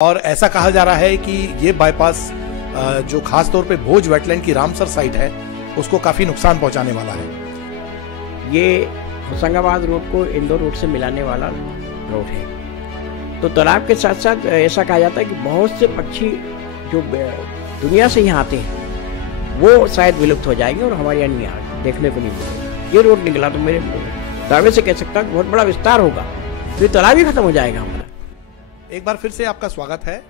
और ऐसा कहा जा रहा है कि ये बाईपास जो खास तौर पे भोज वेटलैंड की रामसर साइट है उसको काफी नुकसान पहुंचाने वाला है। ये होशंगाबाद रोड को इंदौर रोड से मिलाने वाला रोड है। तो तालाब के साथ साथ ऐसा कहा जाता है कि बहुत से पक्षी जो दुनिया से यहाँ आते हैं वो शायद विलुप्त हो जाएंगे और हमारे यहाँ नहीं देखने को नहीं मिलेगा। ये रोड निकला तो मेरे दावे से कह सकता हूँ बहुत बड़ा विस्तार होगा, तो ये तालाब ही खत्म हो जाएगा हमारा। एक बार फिर से आपका स्वागत है।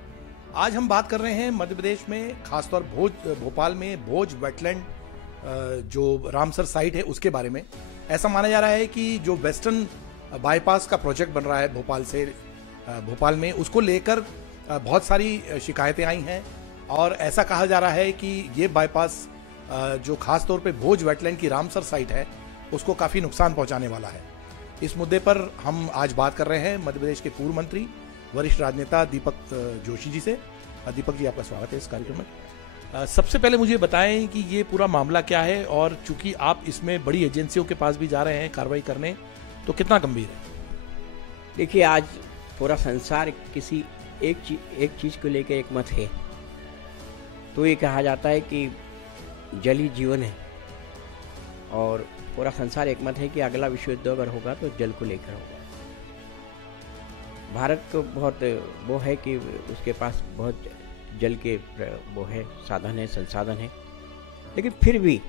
आज हम बात कर रहे हैं मध्य प्रदेश में, खासतौर भोपाल में भोज वेटलैंड जो रामसर साइट है उसके बारे में। ऐसा माना जा रहा है कि जो वेस्टर्न बाईपास का प्रोजेक्ट बन रहा है भोपाल में, उसको लेकर बहुत सारी शिकायतें आई हैं और ऐसा कहा जा रहा है कि ये बाईपास जो खास तौर पे भोज वेटलैंड की रामसर साइट है उसको काफ़ी नुकसान पहुंचाने वाला है। इस मुद्दे पर हम आज बात कर रहे हैं मध्य प्रदेश के पूर्व मंत्री वरिष्ठ राजनेता दीपक जोशी जी से। दीपक जी, आपका स्वागत है इस कार्यक्रम में। सबसे पहले मुझे बताएं कि ये पूरा मामला क्या है और चूंकि आप इसमें बड़ी एजेंसियों के पास भी जा रहे हैं कार्रवाई करने, तो कितना गंभीर है? देखिए, आज पूरा संसार किसी एक चीज को लेकर एक मत है। तो ये कहा जाता है कि जल ही जीवन है और पूरा संसार एक मत है कि अगला विश्व युद्ध अगर होगा तो जल को लेकर होगा। भारत को बहुत वो है कि उसके पास बहुत जल के वो है, साधन है, संसाधन है, लेकिन फिर भी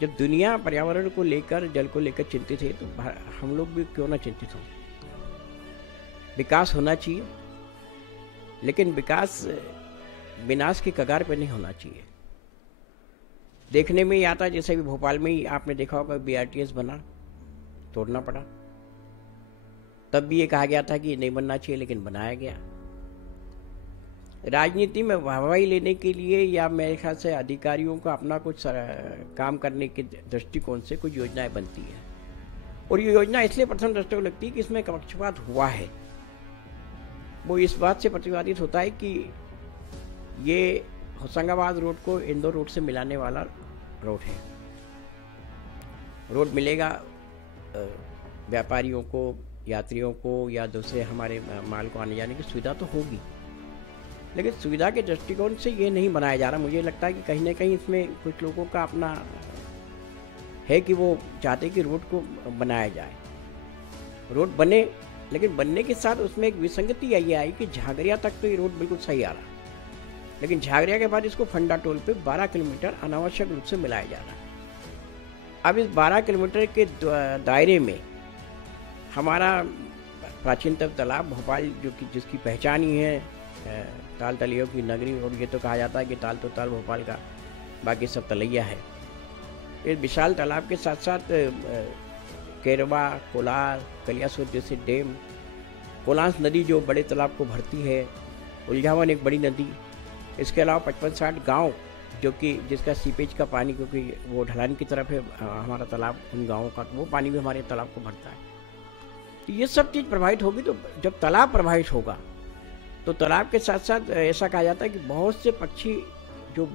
जब दुनिया पर्यावरण को लेकर, जल को लेकर चिंतित है तो हम लोग भी क्यों ना चिंतित हों। विकास होना चाहिए, लेकिन विकास विनाश की कगार पर नहीं होना चाहिए। देखने में ही आता है, जैसे भी भोपाल में ही आपने देखा होगा BRTS बना, तोड़ना पड़ा। तब भी ये कहा गया था कि नहीं बनना चाहिए, लेकिन बनाया गया। राजनीति में वाहवाही लेने के लिए या मेरे ख्याल से अधिकारियों को अपना कुछ काम करने के दृष्टिकोण से कुछ योजनाएं बनती है, और ये योजना इसलिए प्रथम दृष्टि को लगती है कि इसमें पक्षपात हुआ है। वो इस बात से प्रतिपादित होता है कि ये होशंगाबाद रोड को इंदौर रोड से मिलाने वाला रोड है। रोड मिलेगा व्यापारियों को, यात्रियों को या दूसरे हमारे माल को आने जाने की सुविधा तो होगी, लेकिन सुविधा के दृष्टिकोण से ये नहीं बनाया जा रहा। मुझे लगता है कि कहीं ना कहीं इसमें कुछ लोगों का अपना है कि वो चाहते कि रोड को बनाया जाए, रोड बने, लेकिन बनने के साथ उसमें एक विसंगति ये आई कि झागरिया तक तो ये रोड बिल्कुल सही आ रहा, लेकिन झागरिया के बाद इसको फंडा टोल पे 12 किलोमीटर अनावश्यक रूप से मिलाया जा रहा है। अब इस 12 किलोमीटर के दायरे में हमारा प्राचीनतम तालाब भोपाल, जो कि जिसकी पहचान ही है ताल तलियों की नगरी, और ये तो कहा जाता है कि ताल तो ताल भोपाल का, बाकी सब तलैया है। इस विशाल तालाब के साथ साथ केरवा, कोलार, कलियासोत जैसे डैम, कोलांस नदी जो बड़े तालाब को भरती है, उलझावन एक बड़ी नदी, इसके अलावा 55-60 गांव जो कि जिसका सीपेज का पानी, क्योंकि वो ढलान की तरफ है हमारा तालाब, उन गाँवों का वो पानी भी हमारे तालाब को भरता है। तो ये सब चीज़ प्रभावित होगी। तो जब तालाब प्रभावित होगा तो तालाब के साथ साथ ऐसा कहा जाता है कि बहुत से पक्षी जो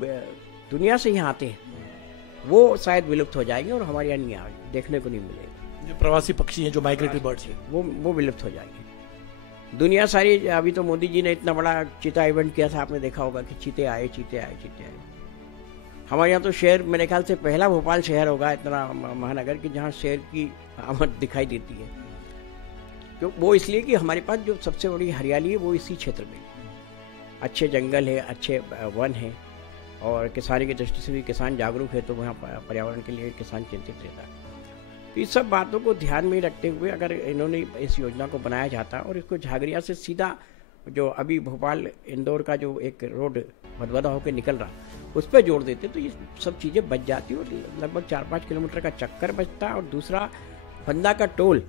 दुनिया से यहाँ आते हैं वो शायद विलुप्त हो जाएंगे और हमारे यहाँ नहीं देखने को नहीं मिलेगा। जो प्रवासी पक्षी हैं, जो माइग्रेटरी बर्ड्स हैं, वो विलुप्त हो जाएंगे। दुनिया सारी, अभी तो मोदी जी ने इतना बड़ा चीता इवेंट किया था, आपने देखा होगा कि चीते आए। हमारे यहाँ तो शहर, मेरे ख्याल से पहला भोपाल शहर होगा इतना महानगर कि जहाँ शेर की आमद दिखाई देती है। क्यों? वो इसलिए कि हमारे पास जो सबसे बड़ी हरियाली है वो इसी क्षेत्र में, अच्छे जंगल है, अच्छे वन है, और किसानी की दृष्टि से भी किसान जागरूक है, तो वहाँ पर्यावरण के लिए किसान चिंतित रहता है। तो इस सब बातों को ध्यान में रखते हुए अगर इन्होंने इस योजना को बनाया जाता और इसको झागरिया से सीधा जो अभी भोपाल इंदौर का जो एक रोड भदभदा होकर निकल रहा उस पर जोड़ देते तो ये सब चीज़ें बच जाती और लगभग 4-5 किलोमीटर का चक्कर बचता, और दूसरा फंदा का टोल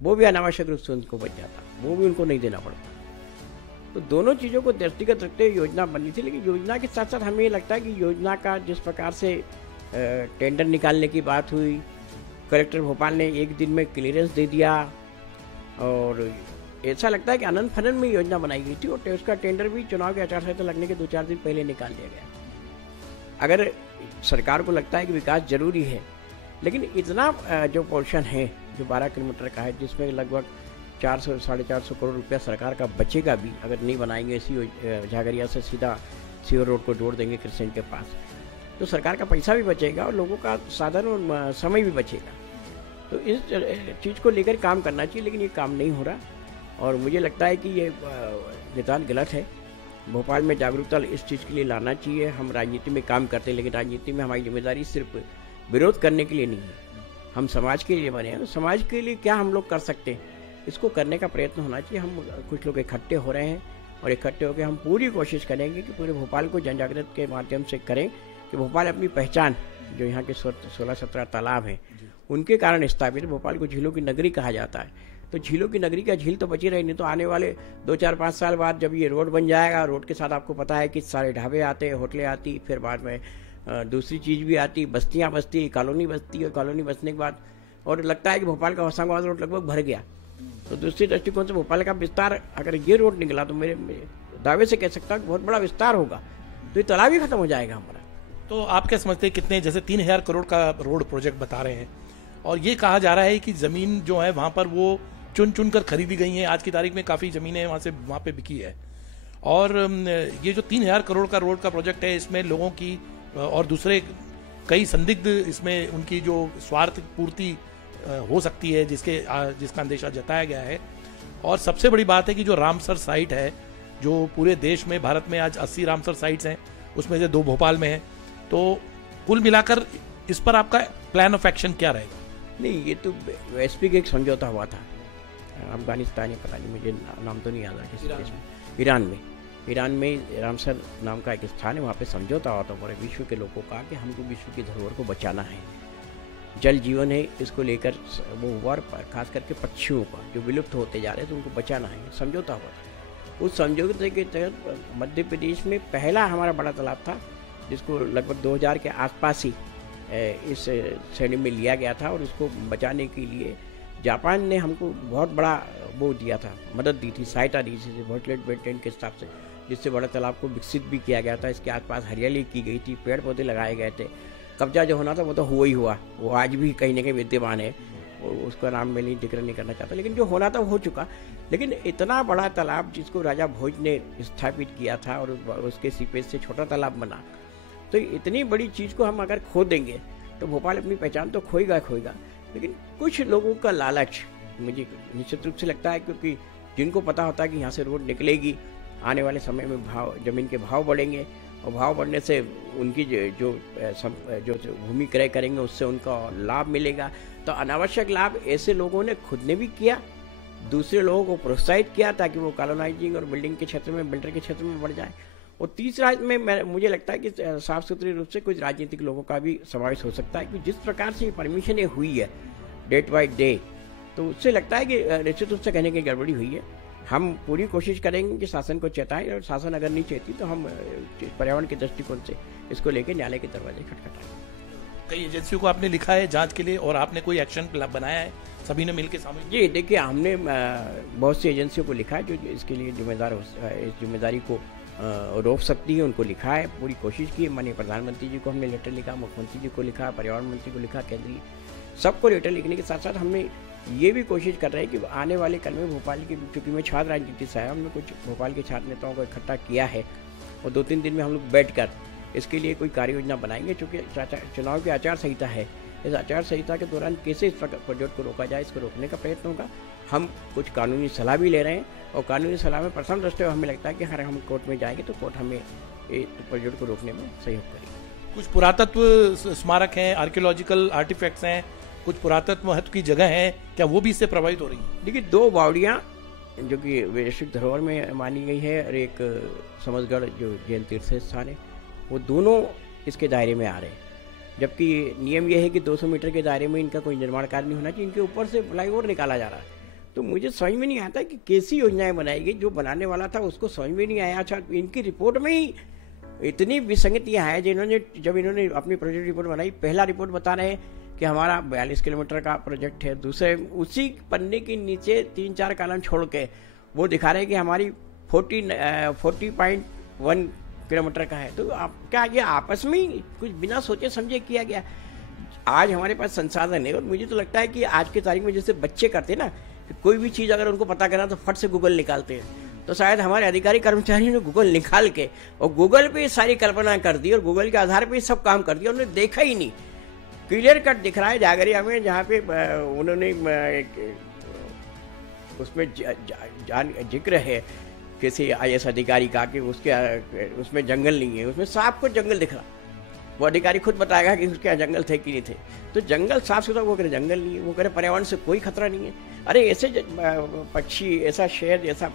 वो भी अनावश्यक रूप से उनको बच जाता, वो भी उनको नहीं देना पड़ता। तो दोनों चीज़ों को दृष्टिगत रखते हुए योजना बननी थी, लेकिन योजना के साथ साथ हमें ये लगता है कि योजना का जिस प्रकार से टेंडर निकालने की बात हुई, कलेक्टर भोपाल ने एक दिन में क्लियरेंस दे दिया, और ऐसा लगता है कि आनंद फनन में योजना बनाई गई थी, और उसका टेंडर भी चुनाव के आचार संहिता लगने के 2-4 दिन पहले निकाल दिया गया। अगर सरकार को लगता है कि विकास जरूरी है, लेकिन इतना जो पोर्शन है जो 12 किलोमीटर का है, जिसमें लगभग 400 450 करोड़ रुपया सरकार का बचेगा भी, अगर नहीं बनाएंगे इसी झागरिया से सीधा सीवर रोड को जोड़ देंगे क्रिसेंट के पास, तो सरकार का पैसा भी बचेगा और लोगों का साधन और समय भी बचेगा। तो इस चीज़ को लेकर काम करना चाहिए, लेकिन ये काम नहीं हो रहा और मुझे लगता है कि ये नितांत गलत है। भोपाल में जागरूकता इस चीज़ के लिए लाना चाहिए। हम राजनीति में काम करते हैं, लेकिन राजनीति में हमारी जिम्मेदारी सिर्फ विरोध करने के लिए नहीं है, हम समाज के लिए बने हैं। समाज के लिए क्या हम लोग कर सकते हैं, इसको करने का प्रयत्न होना चाहिए। हम कुछ लोग इकट्ठे हो रहे हैं और इकट्ठे होकर हम पूरी कोशिश करेंगे कि पूरे भोपाल को जन जागृत के माध्यम से करें कि भोपाल अपनी पहचान, जो यहाँ के 16-17 तालाब हैं उनके कारण स्थापित, भोपाल को झीलों की नगरी कहा जाता है। तो झीलों की नगरी का झील तो बची रही, नहीं तो आने वाले 2-4-5 साल बाद जब ये रोड बन जाएगा, रोड के साथ आपको पता है कि सारे ढाबे आते हैं, होटलें आती, फिर बाद में दूसरी चीज़ भी आती, बस्तियाँ बसती, कॉलोनी बसती, और कॉलोनी बसने के बाद और लगता है कि भोपाल का होशंगाबाद रोड लगभग भर गया। तो दूसरी दृष्टिकोण से भोपाल का विस्तार, अगर ये रोड निकला तो मेरे दावे से कह सकता हूँ कि बहुत बड़ा विस्तार होगा, तो ये तालाब ही खत्म हो जाएगा हमारा। तो आप क्या समझते हैं, कितने, जैसे 3000 करोड़ का रोड प्रोजेक्ट बता रहे हैं और ये कहा जा रहा है कि ज़मीन जो है वहाँ पर वो चुन चुन कर खरीदी गई हैं, आज की तारीख में काफ़ी ज़मीनें वहाँ पे बिकी है, और ये जो 3000 करोड़ का रोड का प्रोजेक्ट है, इसमें लोगों की और दूसरे कई संदिग्ध, इसमें उनकी जो स्वार्थ पूर्ति हो सकती है, जिसका अंदेशा जताया गया है। और सबसे बड़ी बात है कि जो रामसर साइट है, जो पूरे देश में, भारत में आज 80 रामसर साइट्स हैं, उसमें से 2 भोपाल में हैं, तो कुल मिलाकर इस पर आपका प्लान ऑफ एक्शन क्या रहेगा? नहीं, ये तो एसपी का एक समझौता हुआ था अफगानिस्तान, पता नहीं मुझे नाम तो नहीं याद आ किसी देश में, ईरान में रामसर नाम का एक स्थान है, वहाँ पे समझौता हुआ था पूरे विश्व के लोगों का कि हमको विश्व की धरोहर को बचाना है, जल जीवन है, इसको लेकर वो हुआ, खास करके पक्षियों का जो विलुप्त होते जा रहे हैं तो उनको बचाना है, समझौता हुआ था। उस समझौते के तहत मध्य प्रदेश में पहला हमारा बड़ा तालाब था, जिसको लगभग 2000 के आसपास ही इस श्रेणी में लिया गया था, और उसको बचाने के लिए जापान ने हमको बहुत बड़ा वो दिया था, मदद दी थी, सहायता दी थी वॉटलेट वेटलैंड के हिसाब से, जिससे बड़ा तालाब को विकसित भी किया गया था। इसके आसपास हरियाली की गई थी, पेड़ पौधे लगाए गए थे। कब्जा जो होना था वो तो हुआ ही हुआ, वो आज भी कहीं ना कहीं विद्यमान है, उसका नाम मैं नहीं जिक्र नहीं करना चाहता, लेकिन जो होना था वो हो चुका। लेकिन इतना बड़ा तालाब जिसको राजा भोज ने स्थापित किया था और उसके सीपेज से छोटा तालाब बना, तो इतनी बड़ी चीज़ को हम अगर खो देंगे तो भोपाल अपनी पहचान तो खोएगा। लेकिन कुछ लोगों का लालच मुझे निश्चित रूप से लगता है, क्योंकि जिनको पता होता है कि यहाँ से रोड निकलेगी, आने वाले समय में ज़मीन के भाव बढ़ेंगे, और भाव बढ़ने से उनकी जो भूमि क्रय करेंगे उससे उनका लाभ मिलेगा। तो अनावश्यक लाभ ऐसे लोगों ने खुद ने भी किया, दूसरे लोगों को प्रोत्साहित किया ताकि वो कॉलोनाइजिंग और बिल्डिंग के क्षेत्र में, बिल्डर के क्षेत्र में बढ़ जाए। और तीसरा में मुझे लगता है कि साफ सुथरे रूप से कुछ राजनीतिक लोगों का भी समावेश हो सकता है, कि जिस प्रकार से ये परमिशन ये हुई है डेट बाय डे, तो उससे लगता है कि निश्चित रूप से कहने की गड़बड़ी हुई है। हम पूरी कोशिश करेंगे कि शासन को चेताएं, और शासन अगर नहीं चेती तो हम पर्यावरण के दृष्टिकोण से इसको लेकर न्यायालय के दरवाजे खटखटाएं। कई एजेंसियों को आपने लिखा है जांच के लिए, और आपने कोई एक्शन बनाया है सभी ने मिलकर सामने? जी देखिए, हमने बहुत सी एजेंसियों को लिखा है जो इसके लिए जिम्मेदार, इस जिम्मेदारी को रोक सकती है, उनको लिखा है, पूरी कोशिश की। माननीय प्रधानमंत्री जी को हमने लेटर लिखा, मुख्यमंत्री जी को लिखा, पर्यावरण मंत्री को लिखा, केंद्रीय, सबको लेटर लिखने के साथ साथ हमने ये भी कोशिश कर रहे हैं कि आने वाले कल में भोपाल की, चूँकि मैं छात्र राजनीति से आया, हमने कुछ भोपाल के छात्र नेताओं को इकट्ठा किया है, और 2-3 दिन में हम लोग बैठ कर इसके लिए कोई कार्य योजना बनाएंगे। चूँकि चुनाव की आचार संहिता है, इस आचार संहिता के दौरान कैसे इस प्रोजेक्ट को रोका जाए, इसको रोकने का प्रयत्न होगा। हम कुछ कानूनी सलाह भी ले रहे हैं, और कानूनी सलाह में प्रथम दृष्टया हमें लगता है कि अगर हम कोर्ट में जाएंगे तो कोर्ट हमें प्रोजेक्ट को रोकने में सहयोग करेगी। कुछ पुरातत्व स्मारक हैं, आर्कियोलॉजिकल आर्टिफैक्ट्स हैं, कुछ पुरातत्व महत्व की जगह हैं, क्या वो भी इससे प्रभावित हो रही हैं? देखिए, 2 बावड़ियाँ जो कि वैश्विक धरोहर में मानी गई है, और एक समझगढ़ जो जैन तीर्थ स्थान है, वो दोनों इसके दायरे में आ रहे हैं। जबकि नियम यह है कि 200 मीटर के दायरे में इनका कोई निर्माण कार्य नहीं होना चाहिए, इनके ऊपर से फ्लाईओवर निकाला जा रहा है। तो मुझे समझ में नहीं आता कि कैसी योजनाएं बनाई गई, जो बनाने वाला था उसको समझ में नहीं आया। अच्छा, इनकी रिपोर्ट में ही इतनी विसंगतियां हैं, जब इन्होंने अपनी प्रोजेक्ट रिपोर्ट बनाई, पहला रिपोर्ट बता रहे हैं कि हमारा 42 किलोमीटर का प्रोजेक्ट है, दूसरे उसी पन्ने के नीचे 3-4 कॉलम छोड़ के वो दिखा रहे हैं कि हमारी 40.1 किलोमीटर का है। तो आप क्या ये आपस में कुछ बिना सोचे समझे किया गया? आज हमारे पास संसाधन है, और मुझे तो लगता है कि आज की तारीख में जैसे बच्चे करते ना, कि कोई भी चीज़ अगर उनको पता करना तो फट से गूगल निकालते हैं। तो शायद हमारे अधिकारी कर्मचारियों ने गूगल निकाल के और गूगल पे सारी कल्पना कर दी और गूगल के आधार पे सब काम कर दिया, उन्होंने देखा ही नहीं। क्लियर कट दिख रहा है जागरिया में, जहाँ पे उन्होंने उसमें जिक्र है किसी IAS अधिकारी का कि उसमें जंगल नहीं है, उसमें साफ को जंगल दिख रहा। वो अधिकारी खुद बताएगा कि उसके यहाँ जंगल थे कि नहीं थे। तो जंगल साफ सुथरा, वो कह रहे जंगल नहीं है, वो कह रहे पर्यावरण से कोई खतरा नहीं है। अरे ऐसे पक्षी, ऐसा शहर, ऐसा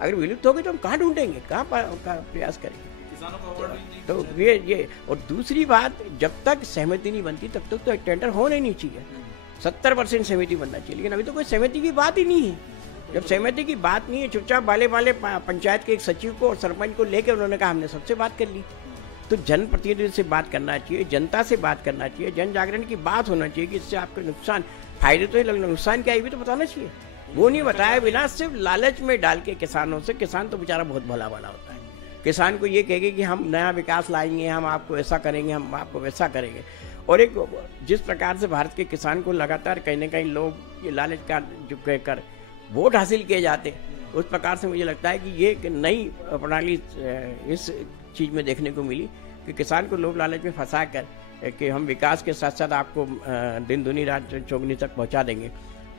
अगर विलुप्त हो गए तो हम कहाँ ढूंढेंगे, कहाँ प्रयास करेंगे? तो ये और दूसरी बात, जब तक सहमति नहीं बनती तब तक तो टेंडर होना ही नहीं चाहिए। 70% सहमति बनना चाहिए, लेकिन अभी तो कोई सहमति की बात ही नहीं है। जब सहमति की बात नहीं है, चुपचाप वाले पंचायत के एक सचिव को और सरपंच को लेकर उन्होंने कहा हमने सबसे बात कर ली। तो जनप्रतिनिधि से बात करना चाहिए, जनता से बात करना चाहिए, जन जागरण की बात होना चाहिए कि इससे आपको नुकसान, फायदे तो ही लगना, नुकसान क्या है भी तो बताना चाहिए। वो नहीं बताया बिना सिर्फ लालच में डाल के किसानों से, किसान तो बेचारा बहुत भला वाला होता है। किसान को ये कहेंगे कि हम नया विकास लाएंगे, हम आपको ऐसा करेंगे, हम आपको वैसा करेंगे। और एक जिस प्रकार से भारत के किसान को लगातार कहीं ना कहीं लोग ये लालच का जो कहकर वोट हासिल किए जाते, उस प्रकार से मुझे लगता है कि ये एक नई प्रणाली इस चीज़ में देखने को मिली कि किसान को लोग लालच में फंसा कर कि हम विकास के साथ साथ आपको दिन दुनी रात चौगुनी तक पहुंचा देंगे।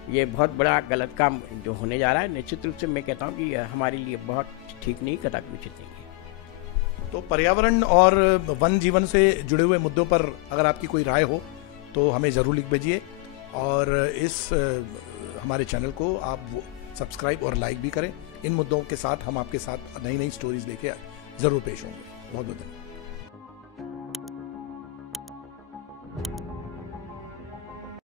ये बहुत बड़ा गलत काम जो होने जा रहा है, निश्चित रूप से मैं कहता हूं कि हमारे लिए बहुत ठीक नहीं, कदापि उचित नहीं है। तो पर्यावरण और वन जीवन से जुड़े हुए मुद्दों पर अगर आपकी कोई राय हो तो हमें ज़रूर लिख भेजिए, और इस हमारे चैनल को आप सब्सक्राइब और लाइक भी करें। इन मुद्दों के साथ हम आपके साथ नई नई स्टोरीज लेके ज़रूर पेश होंगे। बहुत बहुत धन्यवाद।